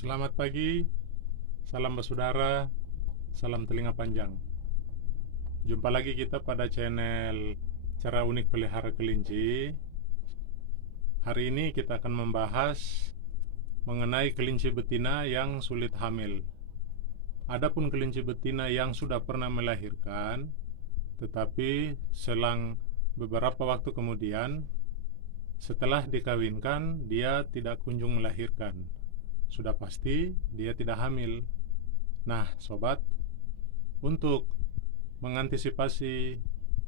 Selamat pagi, salam bersaudara, salam telinga panjang. Jumpa lagi kita pada channel Cara Unik Pelihara Kelinci. Hari ini kita akan membahas mengenai kelinci betina yang sulit hamil. Adapun kelinci betina yang sudah pernah melahirkan, tetapi selang beberapa waktu kemudian setelah dikawinkan dia tidak kunjung melahirkan, sudah pasti dia tidak hamil. Nah, sobat, untuk mengantisipasi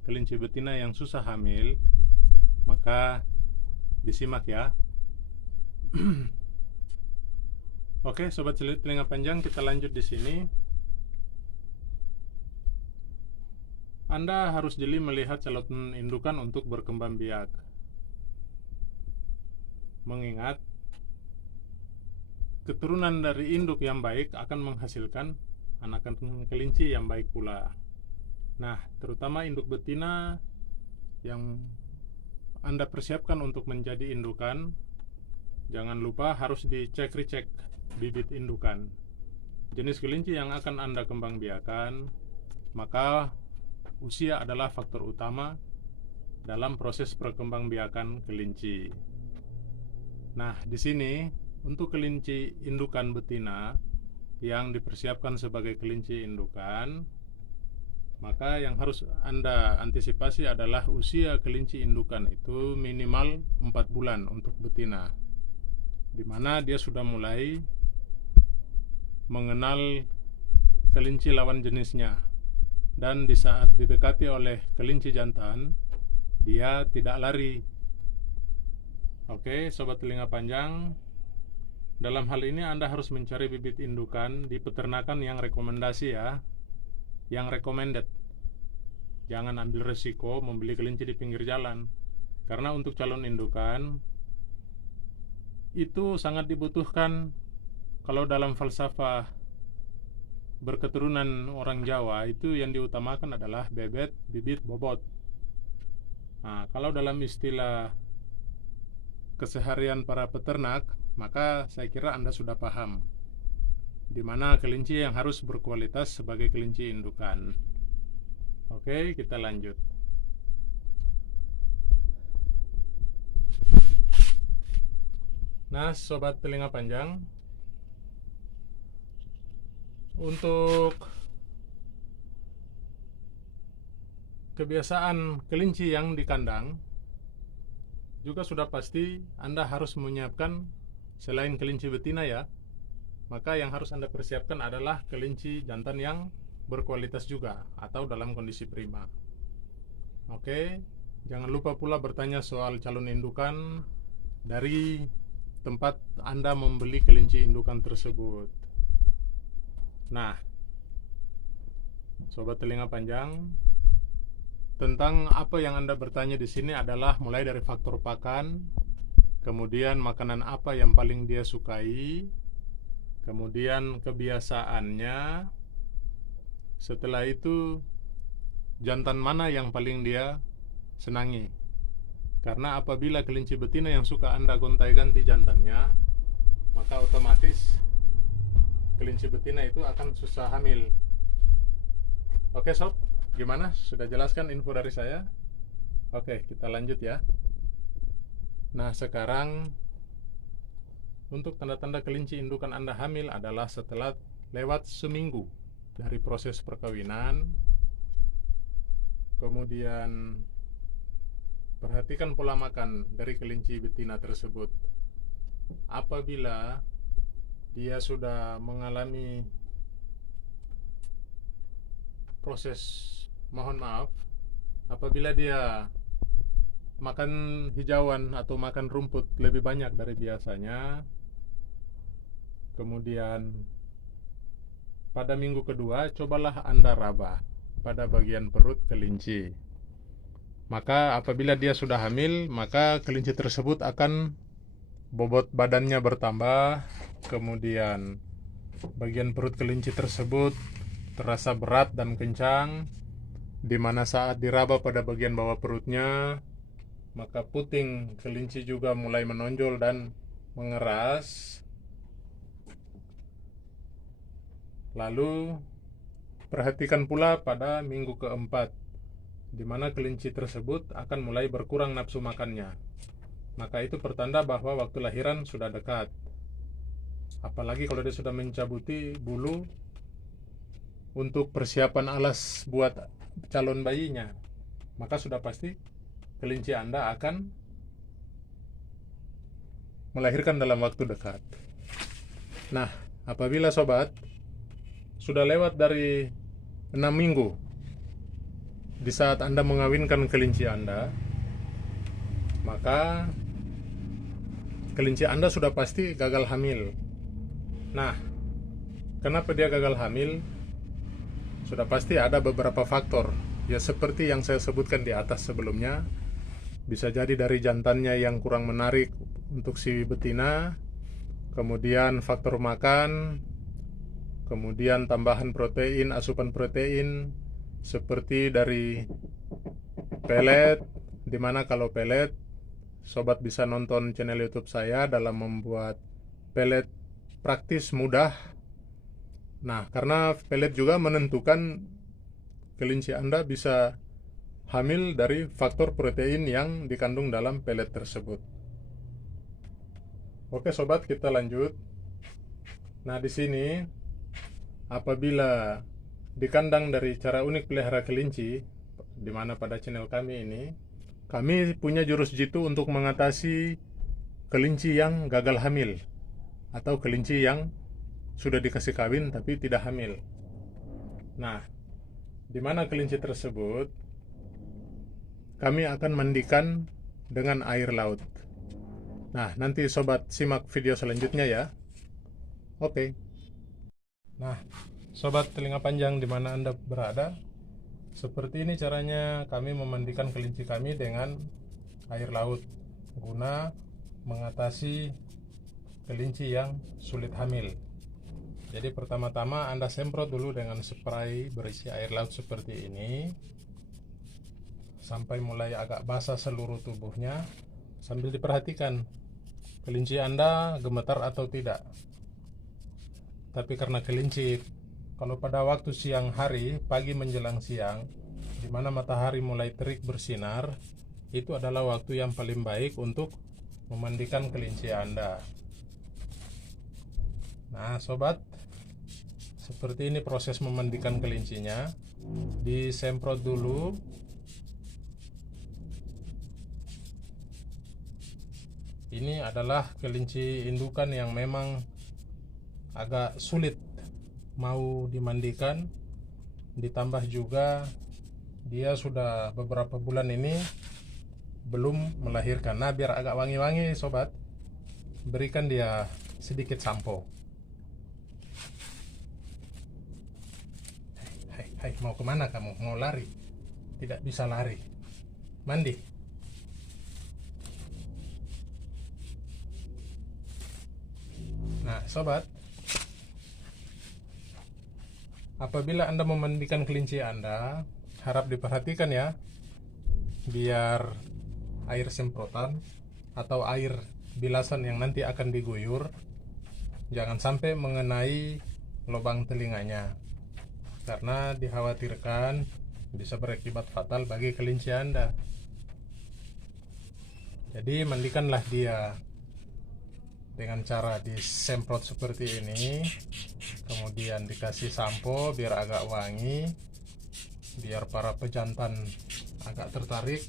kelinci betina yang susah hamil, maka disimak ya. Oke, sobat telinga panjang, kita lanjut di sini. Anda harus jeli melihat calon indukan untuk berkembang biak. Mengingat keturunan dari induk yang baik akan menghasilkan anakan kelinci yang baik pula. Nah, terutama induk betina yang Anda persiapkan untuk menjadi indukan, jangan lupa harus dicek-recek bibit indukan. Jenis kelinci yang akan Anda kembang biakan, maka usia adalah faktor utama dalam proses perkembangbiakan kelinci. Nah, di sini untuk kelinci indukan betina yang dipersiapkan sebagai kelinci indukan, maka yang harus Anda antisipasi adalah usia kelinci indukan itu minimal 4 bulan untuk betina, di mana dia sudah mulai mengenal kelinci lawan jenisnya, dan di saat didekati oleh kelinci jantan, dia tidak lari. Oke, sobat telinga panjang, dalam hal ini Anda harus mencari bibit indukan di peternakan yang rekomendasi ya, yang recommended. Jangan ambil resiko membeli kelinci di pinggir jalan, karena untuk calon indukan itu sangat dibutuhkan. Kalau dalam falsafah berketurunan orang Jawa, itu yang diutamakan adalah bebet, bibit, bobot. Nah, kalau dalam istilah keseharian para peternak, maka saya kira Anda sudah paham di mana kelinci yang harus berkualitas sebagai kelinci indukan. Oke, kita lanjut. Nah, sobat telinga panjang, untuk kebiasaan kelinci yang di kandang, juga sudah pasti Anda harus menyiapkan selain kelinci betina ya, maka yang harus Anda persiapkan adalah kelinci jantan yang berkualitas juga atau dalam kondisi prima. Oke, jangan lupa pula bertanya soal calon indukan dari tempat Anda membeli kelinci indukan tersebut. Nah, sobat telinga panjang, tentang apa yang Anda bertanya di sini adalah mulai dari faktor pakan, kemudian makanan apa yang paling dia sukai, kemudian kebiasaannya, setelah itu jantan mana yang paling dia senangi. Karena apabila kelinci betina yang suka Anda gontai-ganti jantannya, maka otomatis kelinci betina itu akan susah hamil. Oke sob, gimana? Sudah jelaskan info dari saya? Oke, kita lanjut ya. Nah, sekarang untuk tanda-tanda kelinci indukan Anda hamil adalah setelah lewat seminggu dari proses perkawinan. Kemudian perhatikan pola makan dari kelinci betina tersebut. Apabila dia sudah mengalami proses, mohon maaf, apabila dia makan hijauan atau makan rumput lebih banyak dari biasanya, kemudian pada minggu kedua cobalah Anda raba pada bagian perut kelinci. Maka apabila dia sudah hamil, maka kelinci tersebut akan bobot badannya bertambah, kemudian bagian perut kelinci tersebut terasa berat dan kencang, di mana saat diraba pada bagian bawah perutnya, maka puting kelinci juga mulai menonjol dan mengeras. Lalu perhatikan pula pada minggu keempat, di mana kelinci tersebut akan mulai berkurang nafsu makannya. Maka itu pertanda bahwa waktu lahiran sudah dekat. Apalagi kalau dia sudah mencabuti bulu untuk persiapan alas buat calon bayinya, maka sudah pasti kelinci Anda akan melahirkan dalam waktu dekat. Nah, apabila sobat sudah lewat dari 6 minggu di saat Anda mengawinkan kelinci Anda, maka kelinci Anda sudah pasti gagal hamil. Nah, kenapa dia gagal hamil? Sudah pasti ada beberapa faktor. Ya seperti yang saya sebutkan di atas sebelumnya. Bisa jadi dari jantannya yang kurang menarik untuk si betina, kemudian faktor makan, kemudian tambahan protein, asupan protein seperti dari pelet, dimana kalau pelet, sobat bisa nonton channel YouTube saya dalam membuat pelet praktis mudah. Nah, karena pelet juga menentukan kelinci Anda bisa hamil dari faktor protein yang dikandung dalam pelet tersebut. Oke sobat, kita lanjut. Nah, di sini apabila di kandang dari cara unik pelihara kelinci, di mana pada channel kami ini, kami punya jurus jitu untuk mengatasi kelinci yang gagal hamil atau kelinci yang sudah dikasih kawin tapi tidak hamil. Nah, di mana kelinci tersebut kami akan mandikan dengan air laut. Nah, nanti sobat simak video selanjutnya ya. Oke. Nah, sobat telinga panjang di mana Anda berada, seperti ini caranya kami memandikan kelinci kami dengan air laut guna mengatasi kelinci yang sulit hamil. Jadi pertama-tama Anda semprot dulu dengan spray berisi air laut seperti ini sampai mulai agak basah seluruh tubuhnya, sambil diperhatikan kelinci Anda gemetar atau tidak. Tapi karena kelinci kalau pada waktu siang hari, pagi menjelang siang, di mana matahari mulai terik bersinar, itu adalah waktu yang paling baik untuk memandikan kelinci Anda. Nah sobat, seperti ini proses memandikan kelincinya. Disemprot dulu. Ini adalah kelinci indukan yang memang agak sulit mau dimandikan. Ditambah juga dia sudah beberapa bulan ini belum melahirkan. Nah, biar agak wangi-wangi sobat, berikan dia sedikit sampo. Hai, mau kemana kamu? Mau lari? Tidak bisa lari. Mandi. Nah sobat, apabila Anda memandikan kelinci Anda, harap diperhatikan ya, biar air semprotan atau air bilasan yang nanti akan diguyur jangan sampai mengenai lubang telinganya, karena dikhawatirkan bisa berakibat fatal bagi kelinci Anda. Jadi mandikanlah dia dengan cara disemprot seperti ini, kemudian dikasih sampo biar agak wangi, biar para pejantan agak tertarik.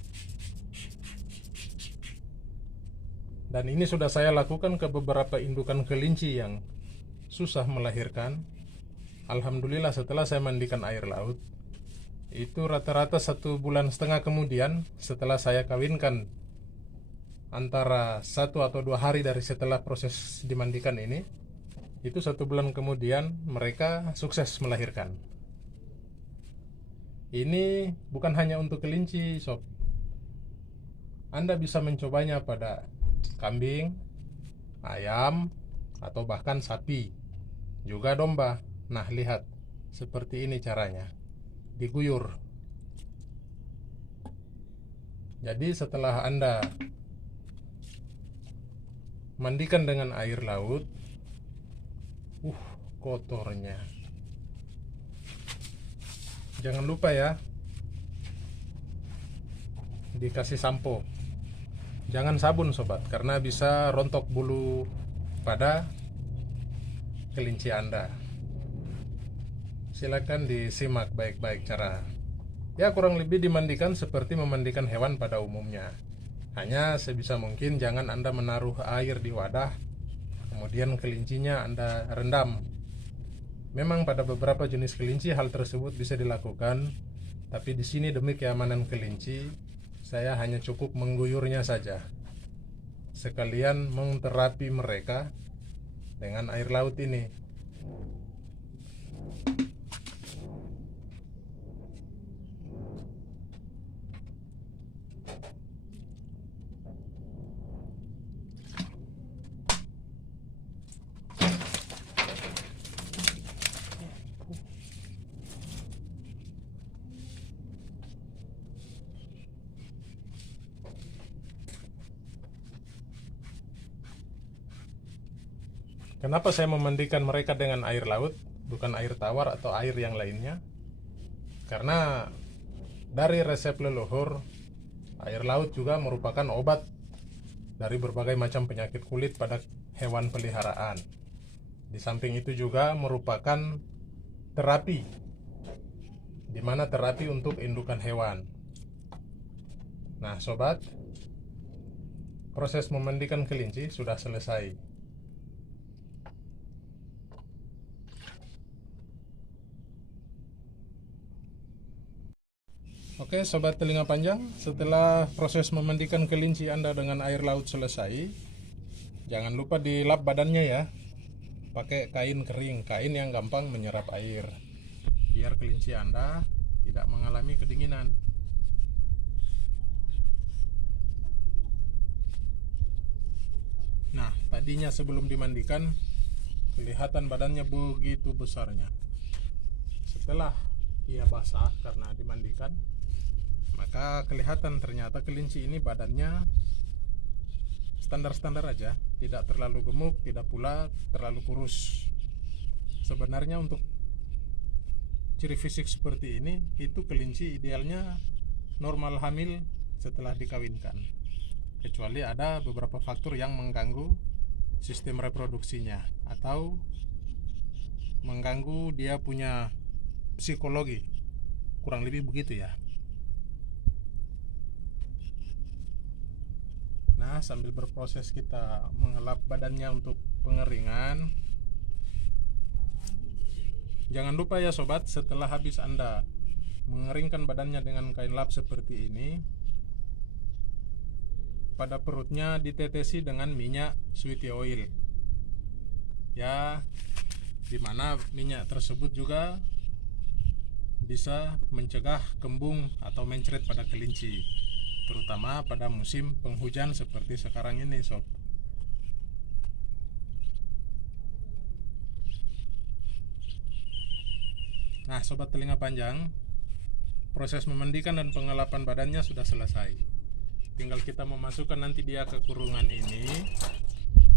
Dan ini sudah saya lakukan ke beberapa indukan kelinci yang susah melahirkan. Alhamdulillah setelah saya mandikan air laut, itu rata-rata 1,5 bulan kemudian setelah saya kawinkan, antara 1 atau 2 hari dari setelah proses dimandikan ini, itu 1 bulan kemudian mereka sukses melahirkan. Ini bukan hanya untuk kelinci sob, Anda bisa mencobanya pada kambing, ayam, atau bahkan sapi, juga domba. Nah lihat, seperti ini caranya, diguyur. Jadi setelah Anda mandikan dengan air laut, kotornya Jangan lupa ya, dikasih sampo. Jangan sabun sobat, karena bisa rontok bulu pada kelinci Anda. Silakan disimak baik-baik cara. Ya, kurang lebih dimandikan seperti memandikan hewan pada umumnya. Hanya sebisa mungkin jangan Anda menaruh air di wadah, kemudian kelincinya Anda rendam. Memang pada beberapa jenis kelinci hal tersebut bisa dilakukan, tapi di sini demi keamanan kelinci, saya hanya cukup mengguyurnya saja. Sekalian menterapi mereka dengan air laut ini. Kenapa saya memandikan mereka dengan air laut, bukan air tawar atau air yang lainnya? Karena dari resep leluhur, air laut juga merupakan obat dari berbagai macam penyakit kulit pada hewan peliharaan. Di samping itu juga merupakan terapi, di mana terapi untuk indukan hewan. Nah sobat, proses memandikan kelinci sudah selesai. Oke sobat telinga panjang, setelah proses memandikan kelinci Anda dengan air laut selesai, jangan lupa dilap badannya ya, pakai kain kering, kain yang gampang menyerap air, biar kelinci Anda tidak mengalami kedinginan. Nah, tadinya sebelum dimandikan kelihatan badannya begitu besarnya. Setelah dia basah karena dimandikan, maka kelihatan ternyata kelinci ini badannya standar-standar aja, tidak terlalu gemuk, tidak pula terlalu kurus. Sebenarnya untuk ciri fisik seperti ini, itu kelinci idealnya normal hamil setelah dikawinkan, kecuali ada beberapa faktor yang mengganggu sistem reproduksinya atau mengganggu dia punya psikologi, kurang lebih begitu ya. Nah, sambil berproses kita mengelap badannya untuk pengeringan. Jangan lupa ya sobat, setelah habis Anda mengeringkan badannya dengan kain lap seperti ini, pada perutnya ditetesi dengan minyak sweety oil. Ya, dimana minyak tersebut juga bisa mencegah kembung atau mencret pada kelinci, terutama pada musim penghujan seperti sekarang ini sob. Nah sobat telinga panjang, proses memandikan dan pengelapan badannya sudah selesai. Tinggal kita memasukkan nanti dia ke kurungan ini.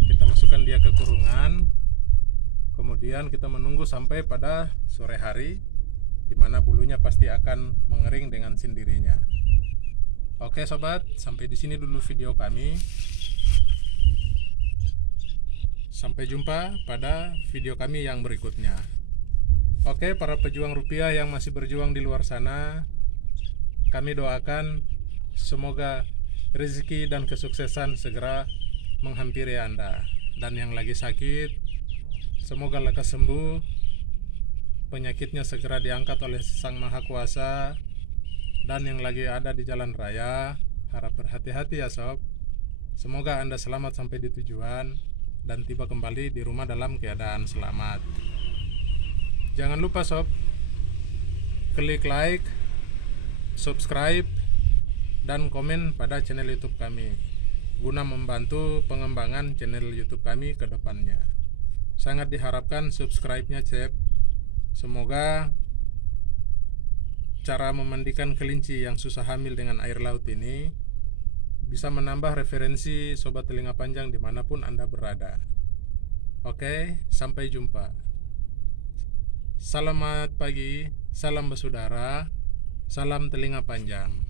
Kita masukkan dia ke kurungan, kemudian kita menunggu sampai pada sore hari, dimana bulunya pasti akan mengering dengan sendirinya. Oke sobat, sampai di sini dulu video kami. Sampai jumpa pada video kami yang berikutnya. Oke, para pejuang rupiah yang masih berjuang di luar sana, kami doakan semoga rezeki dan kesuksesan segera menghampiri Anda. Dan yang lagi sakit, semoga lekas sembuh, penyakitnya segera diangkat oleh Sang Maha Kuasa. Dan yang lagi ada di jalan raya, harap berhati-hati ya sob. Semoga Anda selamat sampai di tujuan dan tiba kembali di rumah dalam keadaan selamat. Jangan lupa sob, klik like, subscribe, dan komen pada channel YouTube kami, guna membantu pengembangan channel YouTube kami ke depannya. Sangat diharapkan subscribe-nya cep. Semoga cara memandikan kelinci yang susah hamil dengan air laut ini bisa menambah referensi sobat telinga panjang dimanapun Anda berada. Oke, sampai jumpa. Selamat pagi, salam bersaudara, salam telinga panjang.